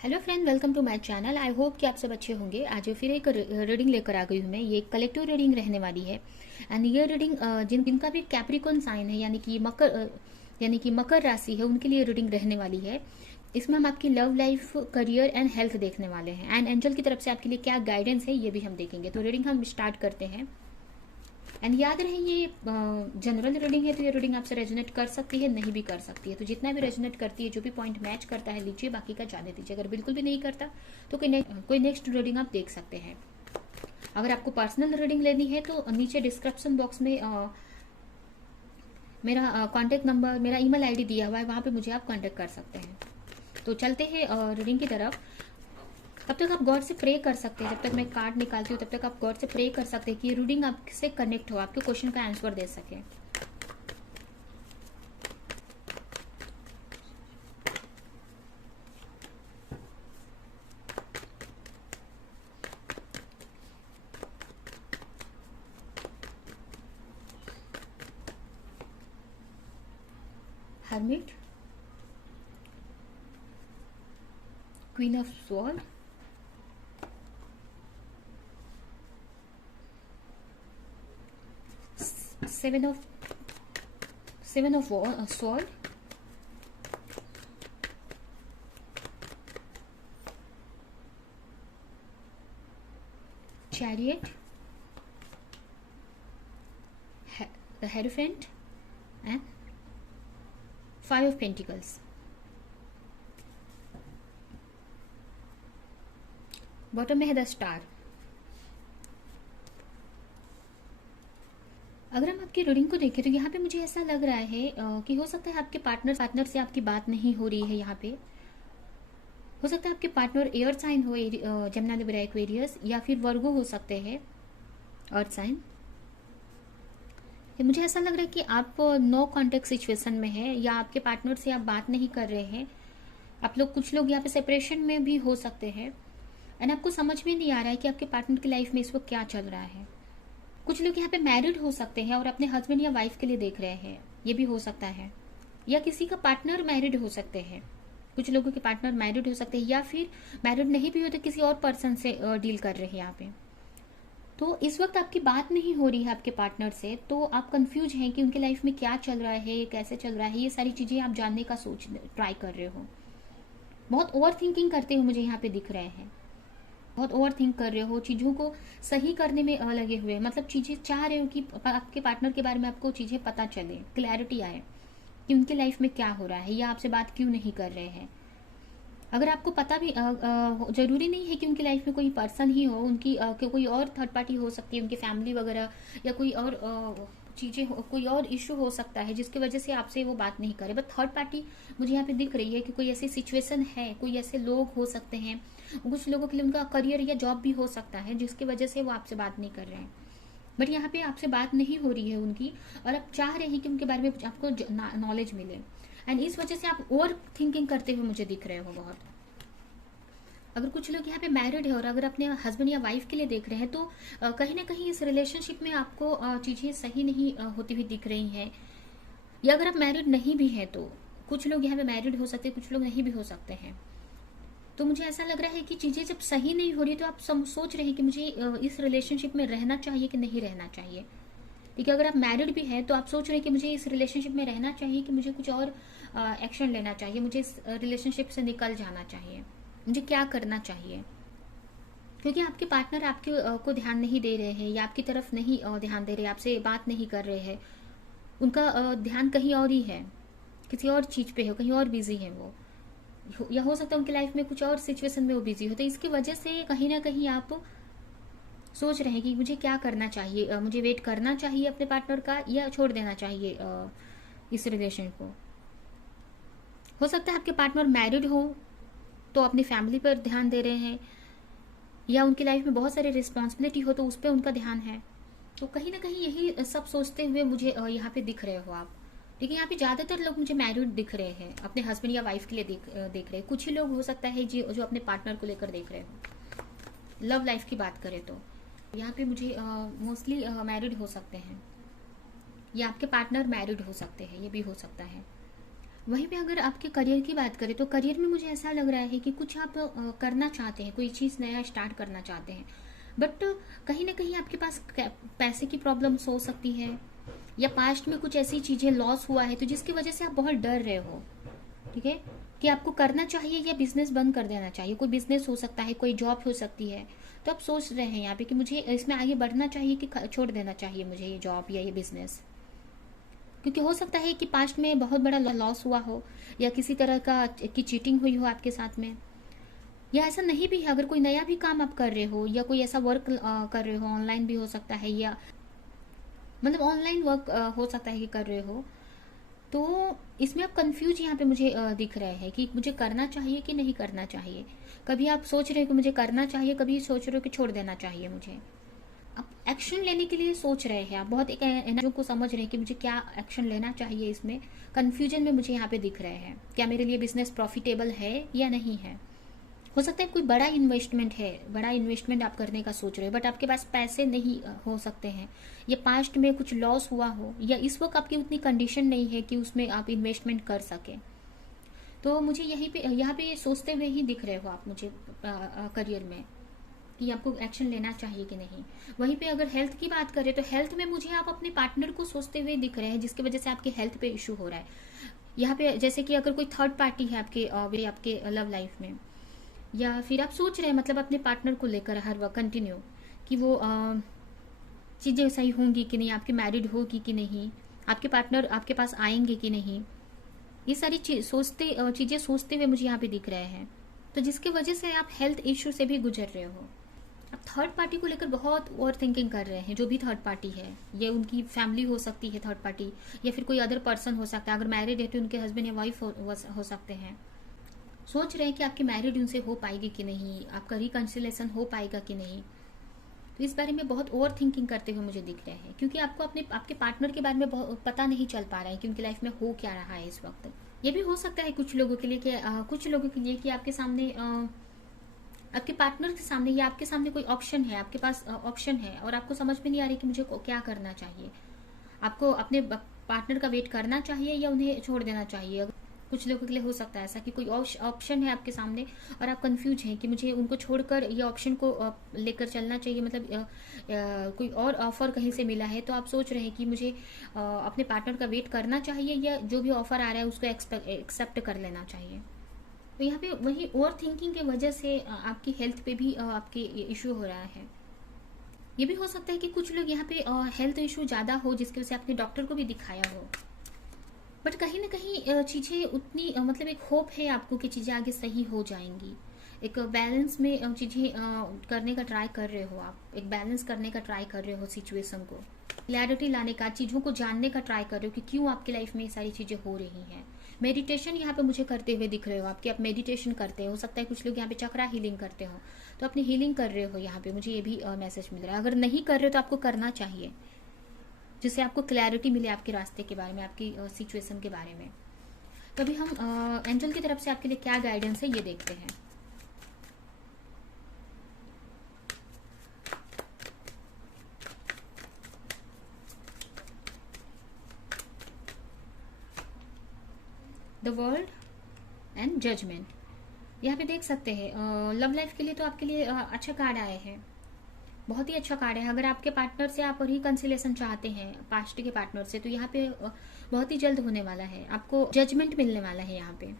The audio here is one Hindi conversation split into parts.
Hello friend, welcome to my channel. I hope कि आप सब अच्छे होंगे। आज फिर एक रीडिंग लेकर आ गई हूँ मैं। ये एक कलेक्टिव रीडिंग रहने वाली है। एंड ये रीडिंग जिनका भी कैप्रिकॉन साइन है यानी कि मकर राशि है, उनके लिए रीडिंग रहने वाली है। इसमें हम आपकी love life, career and health देखने वाले हैं। एंड एंजल की तरफ से आपके लिए क्या गाइडेंस है ये भी हम देखेंगे। तो रीडिंग हम स्टार्ट करते हैं। एंड याद रहे, ये जनरल रीडिंग है, तो ये रीडिंग आपसे रेजोनेट कर सकती है, नहीं भी कर सकती है। तो जितना भी रेजोनेट करती है, जो भी पॉइंट मैच करता है लीजिए, बाकी का जाने दीजिए। अगर बिल्कुल भी नहीं करता तो कोई नेक्स्ट रीडिंग आप देख सकते हैं। अगर आपको पर्सनल रीडिंग लेनी है तो नीचे डिस्क्रिप्शन बॉक्स में मेरा कॉन्टैक्ट नंबर, मेरा ईमेल आईडी दिया हुआ है, वहाँ पे मुझे आप कॉन्टैक्ट कर सकते हैं। तो चलते हैं रीडिंग की तरफ। तब तक आप गॉड से प्रे कर सकते हैं। जब तक मैं कार्ड निकालती हूँ तब तक आप गॉड से प्रे कर सकते हैं कि रीडिंग आपसे कनेक्ट हो, आपके क्वेश्चन का आंसर दे सके। Hermit, queen of sword, seven of sword, chariot, the Hierophant, and Five of Pentacles. Bottom में है द स्टार। अगर हम आपकी रीडिंग को देखें तो यहाँ पे मुझे ऐसा लग रहा है कि हो सकता है आपके पार्टनर से आपकी बात नहीं हो रही है। यहाँ पे हो सकता है आपके पार्टनर एयर साइन हो, जमुना, लिब्रा, एक्वेरियस, या फिर वर्गो हो सकते हैं, अर्थ साइन। मुझे ऐसा लग रहा है कि आप नो कॉन्टेक्ट सिचुएशन में है, या आपके पार्टनर से आप बात नहीं कर रहे हैं। आप लोग, कुछ लोग यहाँ पे सेपरेशन में भी हो सकते हैं। एंड आपको समझ में नहीं आ रहा है कि आपके पार्टनर की लाइफ में इस वक्त क्या चल रहा है। कुछ लोग यहाँ पे मैरिड हो सकते हैं और अपने हस्बैंड या वाइफ के लिए देख रहे हैं, ये भी हो सकता है। या किसी का पार्टनर मैरिड हो सकते हैं, कुछ लोगों के पार्टनर मैरिड हो सकते हैं, या फिर मैरिड नहीं भी हो तो किसी और पर्सन से डील कर रहे हैं यहाँ पे। तो इस वक्त आपकी बात नहीं हो रही है आपके पार्टनर से, तो आप कंफ्यूज हैं कि उनकी लाइफ में क्या चल रहा है, कैसे चल रहा है। ये सारी चीजें आप जानने का ट्राई कर रहे हो। बहुत ओवर थिंकिंग करते हुए मुझे यहाँ पे दिख रहे हैं। बहुत ओवर थिंक कर रहे हो, चीजों को सही करने में लगे हुए, मतलब चीजें चाह रहे हो कि आपके पार्टनर के बारे में आपको चीजें पता चले, क्लैरिटी आए कि उनकी लाइफ में क्या हो रहा है, या आपसे बात क्यों नहीं कर रहे हैं। अगर आपको पता भी, जरूरी नहीं है कि उनकी लाइफ में कोई पर्सन ही हो, उनकी कोई और थर्ड पार्टी हो सकती है, उनकी फैमिली वगैरह, या कोई और चीजें, कोई और इशू हो सकता है जिसकी वजह से आपसे वो बात नहीं करे। बट थर्ड पार्टी मुझे यहाँ पे दिख रही है कि कोई ऐसी सिचुएशन है, कोई ऐसे लोग हो सकते हैं, कुछ लोगों के लिए उनका करियर या जॉब भी हो सकता है जिसकी वजह से वो आपसे बात नहीं कर रहे हैं। बट यहाँ पे आपसे बात नहीं हो रही है उनकी, और आप चाह रहे हैं कि उनके बारे में आपको नॉलेज मिले। एंड इस वजह से आप ओवर थिंकिंग करते हुए मुझे दिख रहे हो बहुत। अगर कुछ लोग यहाँ पे मैरिड है और अगर अपने हस्बैंड या वाइफ के लिए देख रहे हैं, तो कहीं ना कहीं इस रिलेशनशिप में आपको चीजें सही नहीं होती हुई दिख रही हैं। या अगर आप मैरिड नहीं भी हैं तो कुछ लोग यहाँ पे मैरिड हो सकते हैं, कुछ लोग नहीं भी हो सकते हैं। तो मुझे ऐसा लग रहा है कि चीजें जब सही नहीं हो रही तो आप सोच रहे हैं कि मुझे इस रिलेशनशिप में रहना चाहिए कि नहीं रहना चाहिए। ठीक है, अगर आप मैरिड भी हैं तो आप सोच रहे हैं कि मुझे इस रिलेशनशिप में रहना चाहिए कि मुझे कुछ और एक्शन लेना चाहिए, मुझे इस रिलेशनशिप से निकल जाना चाहिए, मुझे क्या करना चाहिए। क्योंकि आपके पार्टनर आपके को ध्यान नहीं दे रहे हैं, या आपकी तरफ नहीं ध्यान दे रहे, आपसे बात नहीं कर रहे हैं। उनका ध्यान कहीं और ही है, किसी और चीज पे है, कहीं और बिजी है वो, या हो सकता है उनकी लाइफ में कुछ और सिचुएशन में वो बिजी हो। तो इसकी वजह से कहीं ना कहीं आप सोच रहे हैं कि मुझे क्या करना चाहिए, मुझे वेट करना चाहिए अपने पार्टनर का, या छोड़ देना चाहिए इस रिलेशन को। हो सकता है आपके पार्टनर मैरिड हो तो अपनी फैमिली पर ध्यान दे रहे हैं, या उनकी लाइफ में बहुत सारी रिस्पॉन्सिबिलिटी हो तो उस पर उनका ध्यान है। तो कहीं ना कहीं यही सब सोचते हुए मुझे यहाँ पे दिख रहे हो आप। लेकिन यहाँ पे ज्यादातर लोग मुझे मैरिड दिख रहे हैं, अपने हस्बैंड या वाइफ के लिए देख रहे हैं। कुछ ही लोग हो सकता है जो अपने पार्टनर को लेकर देख रहे हो। लव लाइफ की बात करें तो यहाँ पे मुझे मोस्टली मैरिड हो सकते हैं, या आपके पार्टनर मैरिड हो सकते हैं, ये भी हो सकता है। वहीं पे अगर आपके करियर की बात करें तो करियर में मुझे ऐसा लग रहा है कि कुछ आप करना चाहते हैं, कोई चीज़ नया स्टार्ट करना चाहते हैं, बट कहीं ना कहीं आपके पास पैसे की प्रॉब्लम्स हो सकती है, या पास्ट में कुछ ऐसी चीज़ें लॉस हुआ है तो जिसकी वजह से आप बहुत डर रहे हो। ठीक है, कि आपको करना चाहिए या बिजनेस बंद कर देना चाहिए। कोई बिजनेस हो सकता है, कोई जॉब हो सकती है, तो आप सोच रहे हैं यहाँ पे कि मुझे इसमें आगे बढ़ना चाहिए कि छोड़ देना चाहिए मुझे ये जॉब या ये बिजनेस। क्योंकि हो सकता है कि पास्ट में बहुत बड़ा लॉस हुआ हो, या किसी तरह का की चीटिंग हुई हो आपके साथ में, या ऐसा नहीं भी है, अगर कोई नया भी काम आप कर रहे हो या कोई ऐसा वर्क कर रहे हो, ऑनलाइन भी हो सकता है, या मतलब ऑनलाइन वर्क हो सकता है कि कर रहे हो, तो इसमें आप कंफ्यूज यहाँ पे मुझे दिख रहे हैं कि मुझे करना चाहिए कि नहीं करना चाहिए। कभी आप सोच रहे हो कि मुझे करना चाहिए, कभी सोच रहे हो कि छोड़ देना चाहिए मुझे। आप एक्शन लेने के लिए सोच रहे हैं, आप बहुत एक एनर्जी को समझ रहे हैं कि मुझे क्या एक्शन लेना चाहिए। इसमें कंफ्यूजन में मुझे यहाँ पे दिख रहे हैं, क्या मेरे लिए बिजनेस प्रॉफिटेबल है या नहीं है। हो सकता है कोई बड़ा इन्वेस्टमेंट है, बड़ा इन्वेस्टमेंट आप करने का सोच रहे हो, बट आपके पास पैसे नहीं हो सकते हैं, या पास्ट में कुछ लॉस हुआ हो, या इस वक्त आपकी उतनी कंडीशन नहीं है कि उसमें आप इन्वेस्टमेंट कर सके। तो मुझे यहीं पे यहाँ पे सोचते हुए ही दिख रहे हो आप मुझे करियर में, कि आपको एक्शन लेना चाहिए कि नहीं। वहीं पे अगर हेल्थ की बात करें तो हेल्थ में मुझे आप अपने पार्टनर को सोचते हुए दिख रहे हैं, जिसकी वजह से आपके हेल्थ पे इशू हो रहा है। यहाँ पे जैसे कि अगर कोई थर्ड पार्टी है आपके लव लाइफ में, या फिर आप सोच रहे हैं मतलब अपने पार्टनर को लेकर हर वक्त कंटिन्यू, कि वो चीज़ें सही होंगी कि नहीं, आपकी मैरिड होगी कि नहीं, आपके पार्टनर आपके पास आएंगे कि नहीं, ये सारी चीज़ें सोचते हुए मुझे यहाँ पे दिख रहे हैं। तो जिसकी वजह से आप हेल्थ इश्यू से भी गुजर रहे हो। आप थर्ड पार्टी को लेकर बहुत ओवर थिंकिंग कर रहे हैं। जो भी थर्ड पार्टी है, ये उनकी फैमिली हो सकती है थर्ड पार्टी, या फिर कोई अदर पर्सन हो सकता है। अगर मैरिड है तो उनके हस्बैंड या वाइफ हो सकते हैं। सोच रहे हैं कि आपकी मैरिड उनसे हो पाएगी कि नहीं, आपका रिकन्सिलेशन हो पाएगा कि नहीं। तो इस बारे में बहुत ओवर थिंकिंग करते हुए मुझे दिख रहे हैं, क्योंकि आपको आपके पार्टनर के बारे में पता नहीं चल पा रहा है कि उनकी लाइफ में हो क्या रहा है इस वक्त। ये भी हो सकता है कुछ लोगों के लिए कि आपके सामने आपके पार्टनर के सामने या आपके सामने कोई ऑप्शन है, आपके पास ऑप्शन है, और आपको समझ में नहीं आ रही कि मुझे क्या करना चाहिए। आपको अपने पार्टनर का वेट करना चाहिए या उन्हें छोड़ देना चाहिए। कुछ लोगों के लिए हो सकता है ऐसा कि कोई ऑप्शन है आपके सामने और आप कंफ्यूज हैं कि मुझे उनको छोड़कर ये ऑप्शन को लेकर चलना चाहिए, मतलब कोई और ऑफर कहीं से मिला है तो आप सोच रहे हैं कि मुझे अपने पार्टनर का वेट करना चाहिए या जो भी ऑफर आ रहा है उसको एक्सेप्ट कर लेना चाहिए। तो यहाँ पे वही ओवर थिंकिंग की वजह से आपकी हेल्थ पे भी आपके इशू हो रहा है। ये भी हो सकता है कि कुछ लोग यहाँ पे हेल्थ इशू ज़्यादा हो जिसकी वजह से आपने डॉक्टर को भी दिखाया हो, बट कहीं ना कहीं चीज़ें उतनी मतलब एक होप है आपको कि चीज़ें आगे सही हो जाएंगी। एक बैलेंस में चीज़ें करने का ट्राई कर रहे हो आप, एक बैलेंस करने का ट्राई कर रहे हो सिचुएशन को, क्लैरिटी लाने का, चीज़ों को जानने का ट्राई कर रहे हो कि क्यों आपकी लाइफ में ये सारी चीज़ें हो रही हैं। मेडिटेशन यहाँ पे मुझे करते हुए दिख रहे हो आप, कि आप मेडिटेशन करते हो सकता है कुछ लोग यहाँ पे चक्रा हीलिंग करते हो, तो अपनी हीलिंग कर रहे हो यहाँ पे, मुझे ये भी मैसेज मिल रहा है। अगर नहीं कर रहे हो तो आपको करना चाहिए, जिससे आपको क्लैरिटी मिले आपके रास्ते के बारे में, आपकी सिचुएशन के बारे में। तो अभी हम एंजल की तरफ से आपके लिए क्या गाइडेंस है ये देखते हैं। द वर्ल्ड एंड जजमेंट, यहाँ पे देख सकते हैं लव लाइफ के लिए तो आपके लिए अच्छा कार्ड आए हैं, बहुत ही अच्छा कार्ड है। अगर आपके पार्टनर से आप रिकन्सिलेशन चाहते हैं पास्ट के पार्टनर से, तो यहाँ पे बहुत ही जल्द होने वाला है, आपको जजमेंट मिलने वाला है यहाँ पे।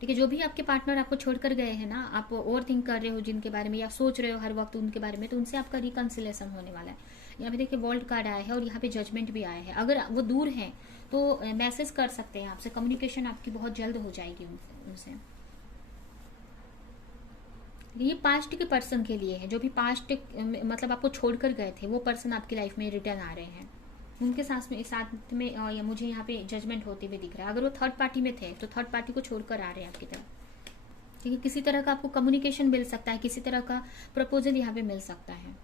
ठीक है, जो भी आपके पार्टनर आपको छोड़कर गए हैं ना, आप ओवर थिंक कर रहे हो जिनके बारे में या सोच रहे हो हर वक्त उनके बारे में, तो उनसे आपका रिकन्सिलेशन होने वाला है। यहाँ पे देखिए वर्ल्ड कार्ड आया है और यहाँ पे जजमेंट भी आया है। अगर वो दूर हैं तो मैसेज कर सकते हैं आपसे, कम्युनिकेशन आपकी बहुत जल्द हो जाएगी उनसे। ये पास्ट के पर्सन के लिए है, जो भी पास्ट मतलब आपको छोड़कर गए थे वो पर्सन आपकी लाइफ में रिटर्न आ रहे हैं। उनके साथ में या मुझे यहाँ पे जजमेंट होते हुए दिख रहा है। अगर वो थर्ड पार्टी में थे तो थर्ड पार्टी को छोड़कर आ रहे हैं आपकी तरफ। ठीक है, किसी तरह का आपको कम्युनिकेशन मिल सकता है, किसी तरह का प्रपोजल यहाँ पे मिल सकता है।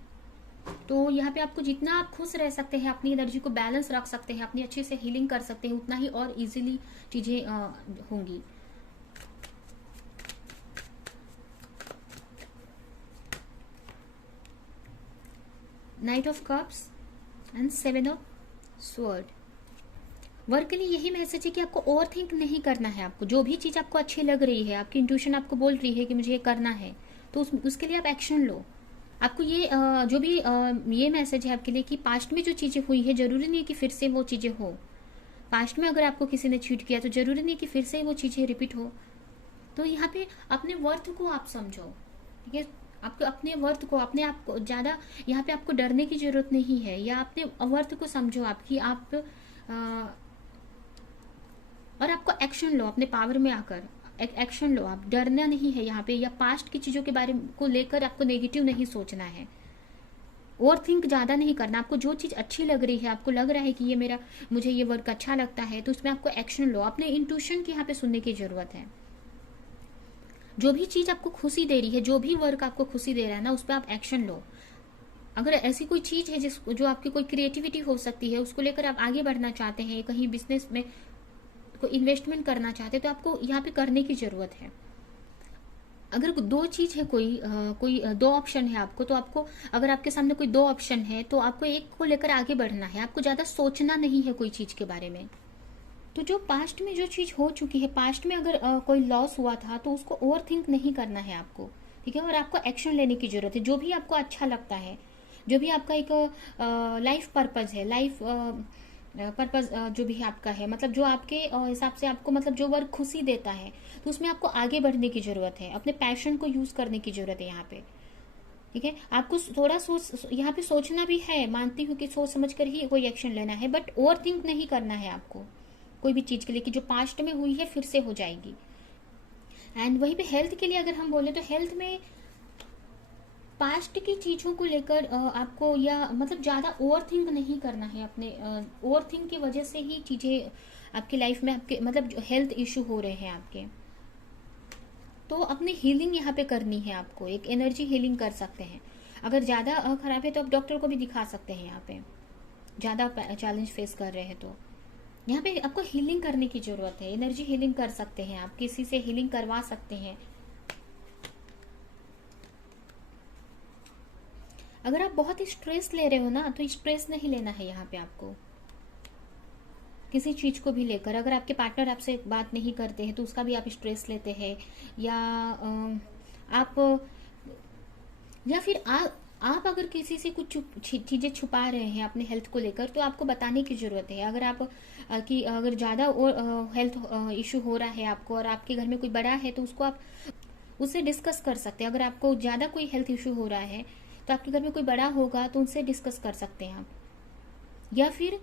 तो यहाँ पे आपको जितना आप खुश रह सकते हैं, अपनी एनर्जी को बैलेंस रख सकते हैं, अपनी अच्छे से हीलिंग कर सकते हैं, उतना ही और इजीली चीजें होंगी। Night of cups and 7 of sword. Work के लिए यही मैसेज है कि आपको ओवर थिंक नहीं करना है। आपको जो भी चीज़ आपको अच्छी लग रही है, आपकी इंट्यूशन आपको बोल रही है कि मुझे ये करना है, तो उसके लिए आप एक्शन लो। आपको ये जो भी ये मैसेज है आपके लिए कि पास्ट में जो चीज़ें हुई है जरूरी नहीं है कि फिर से वो चीज़ें हो। पास्ट में अगर आपको किसी ने चीट किया तो जरूरी नहीं कि फिर से वो चीज़ें रिपीट हो। तो यहाँ पे अपने वर्थ को आप समझो, ठीक है। आपको अपने वर्थ को, अपने आप को ज़्यादा यहाँ पे आपको डरने की जरूरत नहीं है, या अपने वर्थ को समझो आपकी आप और आपको एक्शन लो अपने पावर में आकर। एक एक्शन लो, आप डरना नहीं है यहाँ पे, या पास्ट की चीज़ों के बारे को लेकर आपको नेगेटिव नहीं सोचना है, ओवर थिंक ज़्यादा नहीं करना। आपको जो चीज़ अच्छी लग रही है, आपको लग रहा है कि ये मेरा, मुझे ये वर्क अच्छा लगता है, तो उसमें आपको एक्शन लो। अपने इंट्यूशन की यहाँ पे सुनने की ज़रूरत है। जो भी चीज़ आपको खुशी दे रही है, जो भी वर्क आपको खुशी दे रहा है ना, उस पर आप एक्शन लो। अगर ऐसी कोई चीज़ है जो आपकी कोई क्रिएटिविटी हो सकती है, उसको लेकर आप आगे बढ़ना चाहते हैं, कहीं बिजनेस में कोई इन्वेस्टमेंट करना चाहते हैं, तो आपको यहाँ पे करने की ज़रूरत है। अगर दो चीज़ है, कोई दो ऑप्शन है आपको, तो आपको, अगर आपके सामने कोई दो ऑप्शन है तो आपको एक को लेकर आगे बढ़ना है। आपको ज़्यादा सोचना नहीं है कोई चीज़ के बारे में। तो जो पास्ट में जो चीज़ हो चुकी है, पास्ट में अगर कोई लॉस हुआ था तो उसको ओवर थिंक नहीं करना है आपको, ठीक है। और आपको एक्शन लेने की ज़रूरत है। जो भी आपको अच्छा लगता है, जो भी आपका एक लाइफ पर्पज़ है, लाइफ पर्पज़ जो भी आपका है, मतलब जो आपके हिसाब से आपको, मतलब जो वर्क खुशी देता है, तो उसमें आपको आगे बढ़ने की ज़रूरत है। अपने पैशन को यूज़ करने की ज़रूरत है यहाँ पे, ठीक है। आपको थोड़ा सोच, यहाँ पे सोचना भी है, मानती हूँ कि सोच समझ कर ही कोई एक्शन लेना है, बट ओवर थिंक नहीं करना है आपको कोई भी चीज़ के लिए कि जो पास्ट में हुई है फिर से हो जाएगी। एंड वहीं पे हेल्थ के लिए अगर हम बोले, तो हेल्थ में पास्ट की चीज़ों को लेकर आपको, या मतलब ज़्यादा ओवर थिंक नहीं करना है। अपने ओवर थिंक की वजह से ही चीज़ें आपकी लाइफ में, आपके मतलब जो हेल्थ इशू हो रहे हैं आपके, तो अपनी हीलिंग यहाँ पे करनी है आपको। एक एनर्जी हीलिंग कर सकते हैं। अगर ज़्यादा खराब है तो आप डॉक्टर को भी दिखा सकते हैं। यहाँ पे ज़्यादा चैलेंज फेस कर रहे हैं तो यहाँ पे आपको हीलिंग करने की ज़रूरत है। एनर्जी हीलिंग कर सकते हैं आप, किसी से हीलिंग करवा सकते हैं। अगर आप बहुत स्ट्रेस ले रहे हो ना, तो स्ट्रेस नहीं लेना है यहाँ पे आपको किसी चीज़ को भी लेकर। अगर आपके पार्टनर आपसे बात नहीं करते हैं तो उसका भी आप स्ट्रेस लेते हैं, या आप, या फिर आप अगर किसी से कुछ चीज़ें छुपा रहे हैं अपने हेल्थ को लेकर, तो आपको बताने की ज़रूरत है। अगर आप कि अगर ज़्यादा हेल्थ इशू हो रहा है आपको, और आपके घर में कोई बड़ा है, तो उसको आप उससे डिस्कस कर सकते हैं। अगर आपको ज़्यादा कोई हेल्थ इशू हो रहा है, तो आपके घर में कोई बड़ा होगा तो उनसे डिस्कस कर सकते हैं आप। या फिर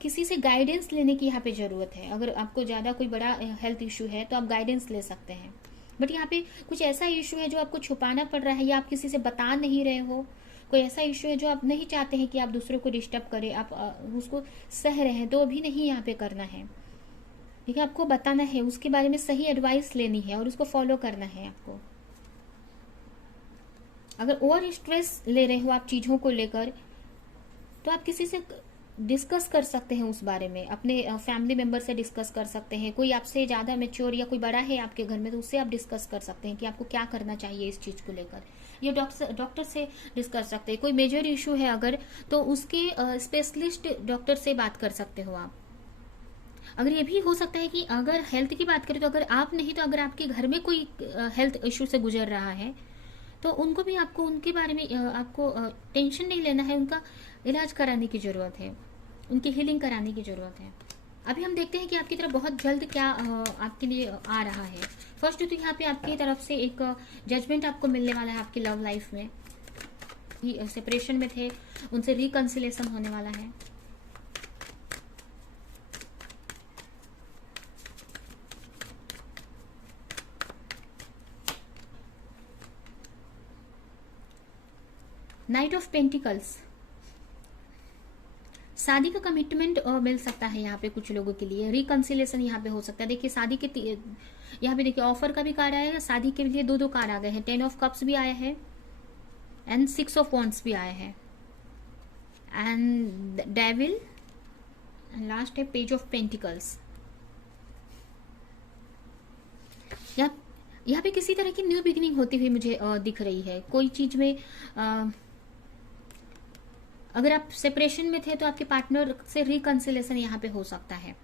किसी से गाइडेंस लेने की यहाँ पे ज़रूरत है। अगर आपको ज़्यादा कोई बड़ा हेल्थ इशू है तो आप गाइडेंस ले सकते हैं। बट यहाँ पे कुछ ऐसा इशू है जो आपको छुपाना पड़ रहा है, या आप किसी से बता नहीं रहे हो, कोई ऐसा इशू है जो आप नहीं चाहते हैं कि आप दूसरों को डिस्टर्ब करें, आप उसको सह रहे हैं, तो भी नहीं यहाँ पे करना है, ठीक है। आपको बताना है, उसके बारे में सही एडवाइस लेनी है और उसको फॉलो करना है आपको। अगर ओवर स्ट्रेस ले रहे हो आप चीज़ों को लेकर, तो आप किसी से डिस्कस कर सकते हैं उस बारे में। अपने फैमिली मेंबर से डिस्कस कर सकते हैं। कोई आपसे ज़्यादा मैच्योर या कोई बड़ा है आपके घर में, तो उससे आप डिस्कस कर सकते हैं कि आपको क्या करना चाहिए इस चीज़ को लेकर। या डॉक्टर से डिस्कस कर सकते हैं। कोई मेजर इशू है अगर, तो उसके स्पेशलिस्ट डॉक्टर से बात कर सकते हो आप। अगर ये भी हो सकता है कि अगर हेल्थ की बात करें, तो अगर आप नहीं तो अगर आपके घर में कोई हेल्थ इशू से गुजर रहा है, तो उनको भी, आपको उनके बारे में आपको टेंशन नहीं लेना है। उनका इलाज कराने की ज़रूरत है, उनकी हीलिंग कराने की ज़रूरत है। अभी हम देखते हैं कि आपकी तरफ बहुत जल्द क्या आपके लिए आ रहा है। फर्स्ट तो यहाँ पे आपकी तरफ से एक जजमेंट आपको मिलने वाला है आपकी लव लाइफ में। सेपरेशन में थे, उनसे रिकंसिलेशन होने वाला है। नाइट ऑफ पेंटिकल्स, शादी का कमिटमेंट मिल सकता है यहाँ पे कुछ लोगों के लिए। रिकंसिलेशन यहाँ पे हो सकता है। देखिए शादी के यहाँ पे देखिए ऑफर का भी कार्ड आया है, शादी के लिए दो कार्ड आ गए हैं। 10 ऑफ कप्स भी आया है एंड 6 ऑफ वॉन्ड्स भी आया है एंड डेविल, लास्ट है पेज ऑफ पेंटिकल्स। यहाँ पे किसी तरह की न्यू बिगिनिंग होती हुई मुझे दिख रही है। कोई चीज में अगर आप सेपरेशन में थे तो आपके पार्टनर से रिकंसिलेशन यहाँ पे हो सकता है।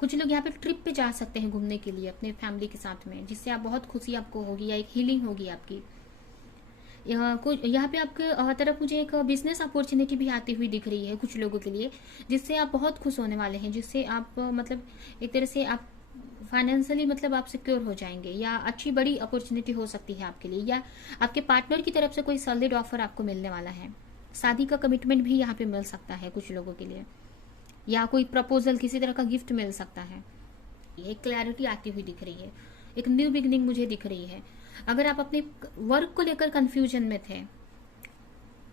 कुछ लोग यहाँ पे ट्रिप पे जा सकते हैं घूमने के लिए अपने फैमिली के साथ में, जिससे आप बहुत खुशी आपको होगी या एक हीलिंग होगी आपकी। यहाँ पे आपके तरफ मुझे एक बिजनेस अपॉर्चुनिटी भी आती हुई दिख रही है कुछ लोगों के लिए, जिससे आप बहुत खुश होने वाले हैं, जिससे आप मतलब एक तरह से आप फाइनेंशियली मतलब आप सिक्योर हो जाएंगे, या अच्छी बड़ी अपॉर्चुनिटी हो सकती है आपके लिए, या आपके पार्टनर की तरफ से कोई सॉलिड ऑफर आपको मिलने वाला है। शादी का कमिटमेंट भी यहाँ पे मिल सकता है कुछ लोगों के लिए, या कोई प्रपोजल, किसी तरह का गिफ्ट मिल सकता है। एक क्लैरिटी आती हुई दिख रही है, एक न्यू बिगनिंग मुझे दिख रही है। अगर आप अपने वर्क को लेकर कंफ्यूजन में थे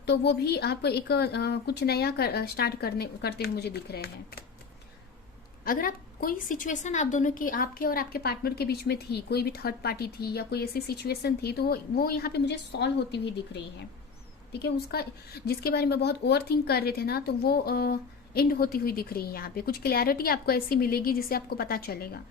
तो वो भी आप एक कुछ नया स्टार्ट करते हुए मुझे दिख रहे हैं। अगर आप कोई सिचुएशन आप दोनों की, आपके और आपके पार्टनर के बीच में थी, कोई भी थर्ड पार्टी थी या कोई ऐसी सिचुएशन थी, तो वो यहाँ पे मुझे सॉल्व होती हुई दिख रही है। ठीक है, उसका जिसके बारे में बहुत ओवर थिंक कर रहे थे ना, तो वो एंड होती हुई दिख रही है। यहाँ पे कुछ क्लैरिटी आपको ऐसी मिलेगी जिससे आपको पता चलेगा।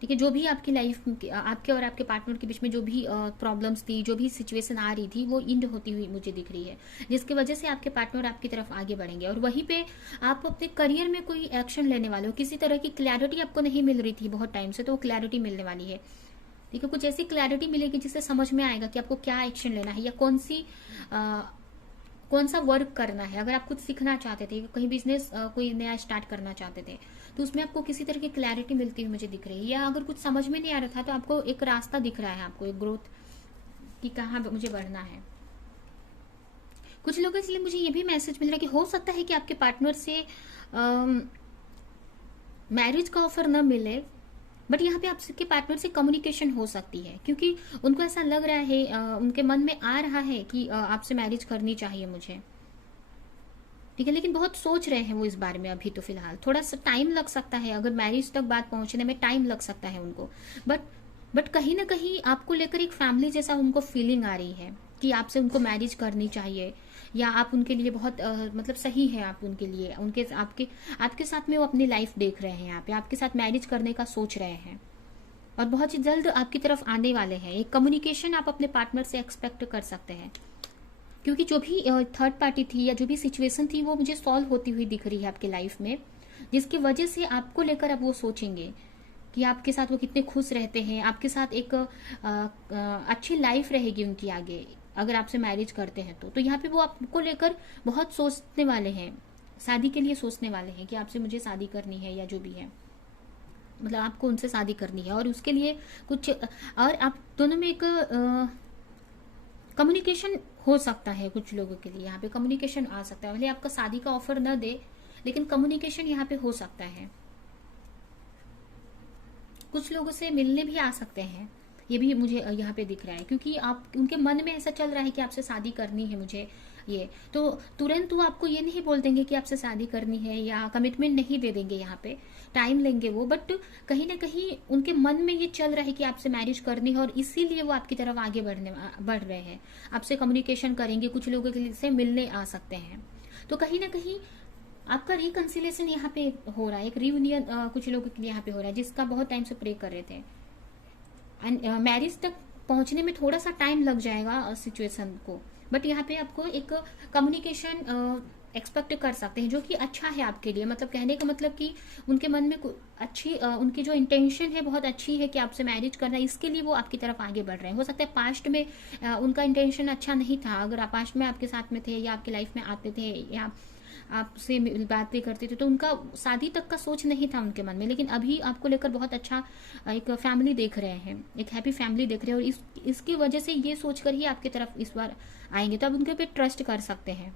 ठीक है, जो भी आपकी लाइफ, आपके और आपके पार्टनर के बीच में जो भी प्रॉब्लम्स थी, जो भी सिचुएशन आ रही थी, वो एंड होती हुई मुझे दिख रही है, जिसकी वजह से आपके पार्टनर आपकी तरफ आगे बढ़ेंगे। और वहीं पे आप अपने करियर में कोई एक्शन लेने वाले हो, किसी तरह की क्लैरिटी आपको नहीं मिल रही थी बहुत टाइम से, तो वो क्लैरिटी मिलने वाली है। ठीक है, कुछ ऐसी क्लैरिटी मिलेगी जिससे समझ में आएगा कि आपको क्या एक्शन लेना है, या कौन सा वर्क करना है। अगर आप कुछ सीखना चाहते थे, कहीं बिजनेस कोई नया स्टार्ट करना चाहते थे, तो उसमें आपको किसी तरह की क्लैरिटी मिलती हुई मुझे दिख रही है। या अगर कुछ समझ में नहीं आ रहा था तो आपको एक रास्ता दिख रहा है, आपको एक ग्रोथ कि कहाँ मुझे बढ़ना है। कुछ लोगों के लिए मुझे ये भी मैसेज मिल रहा है कि हो सकता है कि आपके पार्टनर से मैरिज का ऑफर न मिले, बट यहाँ पे आपके पार्टनर से कम्युनिकेशन हो सकती है, क्योंकि उनको ऐसा लग रहा है, उनके मन में आ रहा है कि आपसे मैरिज करनी चाहिए मुझे। ठीक है, लेकिन बहुत सोच रहे हैं वो इस बारे में। अभी तो फिलहाल थोड़ा सा टाइम लग सकता है, अगर मैरिज तक बात पहुंचने में टाइम लग सकता है उनको, बट कहीं ना कहीं आपको लेकर एक फैमिली जैसा उनको फीलिंग आ रही है कि आपसे उनको मैरिज करनी चाहिए, या आप उनके लिए बहुत मतलब सही है, आप उनके लिए, उनके आपके साथ में वो अपनी लाइफ देख रहे हैं, यहाँ पे आपके साथ मैरिज करने का सोच रहे हैं, और बहुत ही जल्द आपकी तरफ आने वाले हैं। एक कम्युनिकेशन आप अपने पार्टनर से एक्सपेक्ट कर सकते हैं, क्योंकि जो भी थर्ड पार्टी थी या जो भी सिचुएशन थी, वो मुझे सॉल्व होती हुई दिख रही है आपके लाइफ में, जिसकी वजह से आपको लेकर अब वो सोचेंगे कि आपके साथ वो कितने खुश रहते हैं, आपके साथ एक अच्छी लाइफ रहेगी उनकी आगे अगर आपसे मैरिज करते हैं तो यहाँ पे वो आपको लेकर बहुत सोचने वाले हैं, शादी के लिए सोचने वाले हैं कि आपसे मुझे शादी करनी है, या जो भी है, मतलब आपको उनसे शादी करनी है। और उसके लिए कुछ, और आप दोनों में एक कम्युनिकेशन हो सकता है। कुछ लोगों के लिए यहाँ पे कम्युनिकेशन आ सकता है, भले आपका शादी का ऑफर न दे, लेकिन कम्युनिकेशन यहाँ पे हो सकता है। कुछ लोगों से मिलने भी आ सकते हैं, ये भी मुझे यहाँ पे दिख रहा है, क्योंकि आप उनके मन में ऐसा चल रहा है कि आपसे शादी करनी है मुझे, ये तो तुरंत वो आपको ये नहीं बोल देंगे कि आपसे शादी करनी है, या कमिटमेंट नहीं दे देंगे, यहाँ पे टाइम लेंगे वो, बट कहीं ना कहीं उनके मन में ये चल रहा है कि आपसे मैरिज करनी है, और इसीलिए वो आपकी तरफ आगे बढ़ रहे हैं, आपसे कम्युनिकेशन करेंगे, कुछ लोगों के से मिलने आ सकते हैं। तो कहीं ना कहीं आपका रिकंसिलेशन यहाँ पे हो रहा है, एक रियूनियन कुछ लोगों के लिए यहाँ पे हो रहा है, जिसका बहुत टाइम से प्रे कर रहे थे। मैरिज तक पहुंचने में थोड़ा सा टाइम लग जाएगा सिचुएशन को, बट यहाँ पे आपको एक कम्युनिकेशन एक्सपेक्ट कर सकते हैं, जो कि अच्छा है आपके लिए। मतलब कहने का मतलब कि उनके मन में अच्छी उनकी जो इंटेंशन है बहुत अच्छी है कि आपसे मैरिज करना, इसके लिए वो आपकी तरफ आगे बढ़ रहे हैं। हो सकता है पास्ट में उनका इंटेंशन अच्छा नहीं था, अगर आप पास्ट में आपके साथ में थे, या आपकी लाइफ में आते थे, या आपसे बातें करते थे, तो उनका शादी तक का सोच नहीं था उनके मन में, लेकिन अभी आपको लेकर बहुत अच्छा एक फैमिली देख रहे हैं, एक हैप्पी फैमिली देख रहे हैं, और इसकी वजह से ये सोचकर ही आपकी तरफ इस बार आएंगे। तो आप उनके पे ट्रस्ट कर सकते हैं,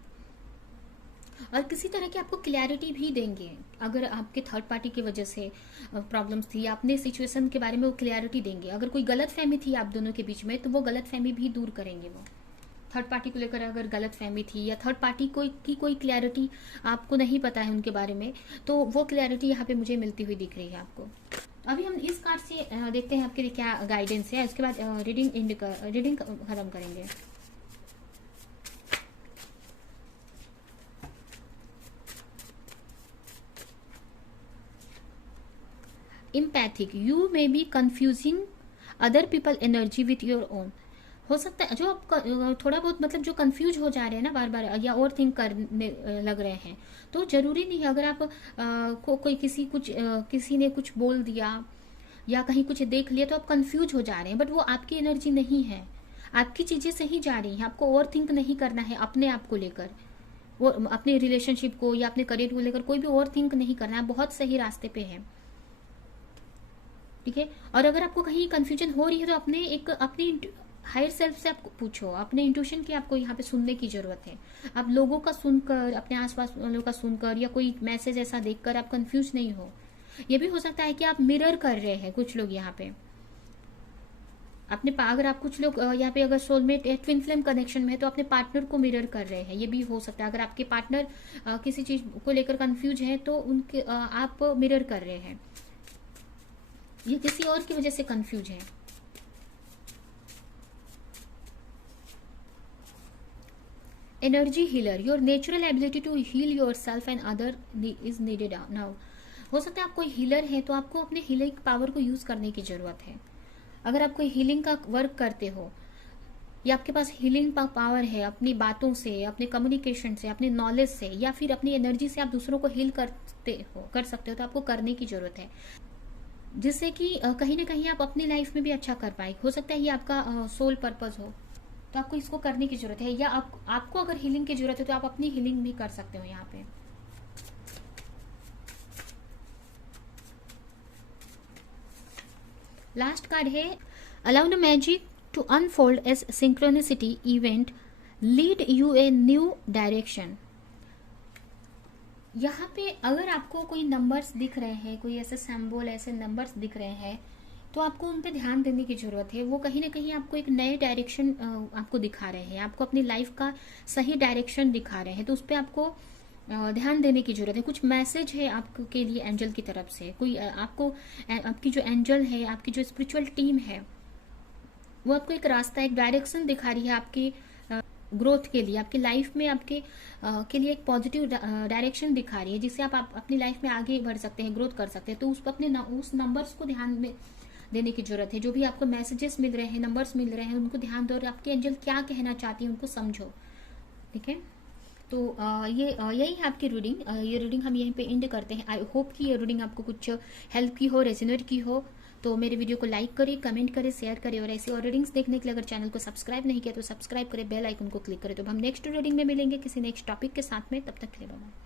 और किसी तरह की आपको क्लैरिटी भी देंगे। अगर आपके थर्ड पार्टी की वजह से प्रॉब्लम्स थी, अपने सिचुएशन के बारे में वो क्लैरिटी देंगे। अगर कोई गलत फहमी थी आप दोनों के बीच में, तो वो गलत फहमी भी दूर करेंगे। वो थर्ड पार्टी को लेकर अगर गलत फहमी थी, या थर्ड पार्टी की कोई क्लैरिटी आपको नहीं पता है उनके बारे में, तो वो क्लैरिटी यहाँ पे मुझे मिलती हुई दिख रही है आपको। अभी हम इस कार्ड से देखते हैं आपके लिए क्या गाइडेंस है, उसके बाद रीडिंग खत्म करेंगे। Empathic, you may be confusing other people energy with your own. हो सकता है जो आप थोड़ा बहुत मतलब जो कंफ्यूज हो जा रहे हैं ना बार बार, या ओवर थिंक करने लग रहे हैं, तो जरूरी नहीं है। अगर आप कोई किसी ने कुछ बोल दिया या कहीं कुछ देख लिया तो आप कंफ्यूज हो जा रहे हैं, बट वो आपकी एनर्जी नहीं है। आपकी चीजें सही जा रही हैं, आपको ओवर थिंक नहीं करना है अपने आप को लेकर, वो अपने रिलेशनशिप को या अपने करियर को लेकर कोई भी ओवर थिंक नहीं करना है, बहुत सही रास्ते पे है। ठीक है। और अगर आपको कहीं कंफ्यूजन हो रही है तो अपनी हायर सेल्फ से आप पूछो, अपने इंट्यूशन की आपको यहाँ पे सुनने की जरूरत है। आप लोगों का सुनकर, अपने आसपास वालों का सुनकर या कोई मैसेज ऐसा देखकर आप कंफ्यूज नहीं हो। ये भी हो सकता है कि आप मिरर कर रहे हैं, कुछ लोग यहाँ पे अगर आप कुछ लोग यहाँ पे अगर सोलमेट या ट्विन फ्लेम कनेक्शन में है तो अपने पार्टनर को मिरर कर रहे हैं, ये भी हो सकता है। अगर आपके पार्टनर किसी चीज को लेकर कंफ्यूज है तो उनके आप मिरर कर रहे हैं, ये किसी और की वजह से कंफ्यूज है। Energy healer, your natural ability to heal yourself and other is needed now. हो सकता है आप कोई हीलर है तो आपको अपने हीलिंग पावर को यूज करने की जरूरत है। अगर आप कोई हीलिंग का वर्क करते हो या आपके पास हीलिंग पावर है, अपनी बातों से, अपने कम्युनिकेशन से, अपने नॉलेज से या फिर अपनी एनर्जी से आप दूसरों को हील कर सकते हो, तो आपको करने की जरूरत है, जिससे कि कहीं ना कहीं आप अपनी लाइफ में भी अच्छा कर पाए। हो सकता है ये आपका सोल पर्पस हो, तो आपको इसको करने की जरूरत है। या आपको अगर हीलिंग की जरूरत है तो आप अपनी हीलिंग भी कर सकते हो यहाँ पे। लास्ट कार्ड है allow the magic to unfold as synchronicity event lead you a new direction. यहाँ पे अगर आपको कोई नंबर्स दिख रहे हैं, कोई ऐसे सिंबल, ऐसे नंबर्स दिख रहे हैं, तो आपको उन पे ध्यान देने की जरूरत है। वो कहीं ना कहीं आपको एक नए डायरेक्शन आपको दिखा रहे हैं, आपको अपनी लाइफ का सही डायरेक्शन दिखा रहे हैं, तो उस पर आपको ध्यान देने की जरूरत है। कुछ मैसेज है आपके लिए एंजल की तरफ से, कोई आपकी जो एंजल है, आपकी जो स्पिरिचुअल टीम है, वो आपको एक रास्ता, एक डायरेक्शन दिखा रही है आपकी ग्रोथ के लिए, आपकी लाइफ में आपके के लिए एक पॉजिटिव डायरेक्शन दिखा रही है, जिससे आप अपनी लाइफ में आगे बढ़ सकते हैं, ग्रोथ कर सकते हैं। तो उस पर अपने उस नंबर्स को ध्यान में देने की जरूरत है। जो भी आपको मैसेजेस मिल रहे हैं, नंबर्स मिल रहे हैं, उनको ध्यान दो और आपके एंजल क्या कहना चाहती है उनको समझो। ठीक है। तो यही है आपकी रीडिंग। ये रीडिंग हम यहीं पे एंड करते हैं। आई होप कि ये रीडिंग आपको कुछ हेल्प की हो, रेजोनेट की हो। तो मेरे वीडियो को लाइक करें, कमेंट करें, शेयर करें, और ऐसी और रीडिंग्स देखने के लिए अगर चैनल को सब्सक्राइब नहीं किया तो सब्सक्राइब करें, बेल आइकन को क्लिक करें। तो हम नेक्स्ट रीडिंग में मिलेंगे किसी नेक्स्ट टॉपिक के साथ में। तब तक के लिए बाय।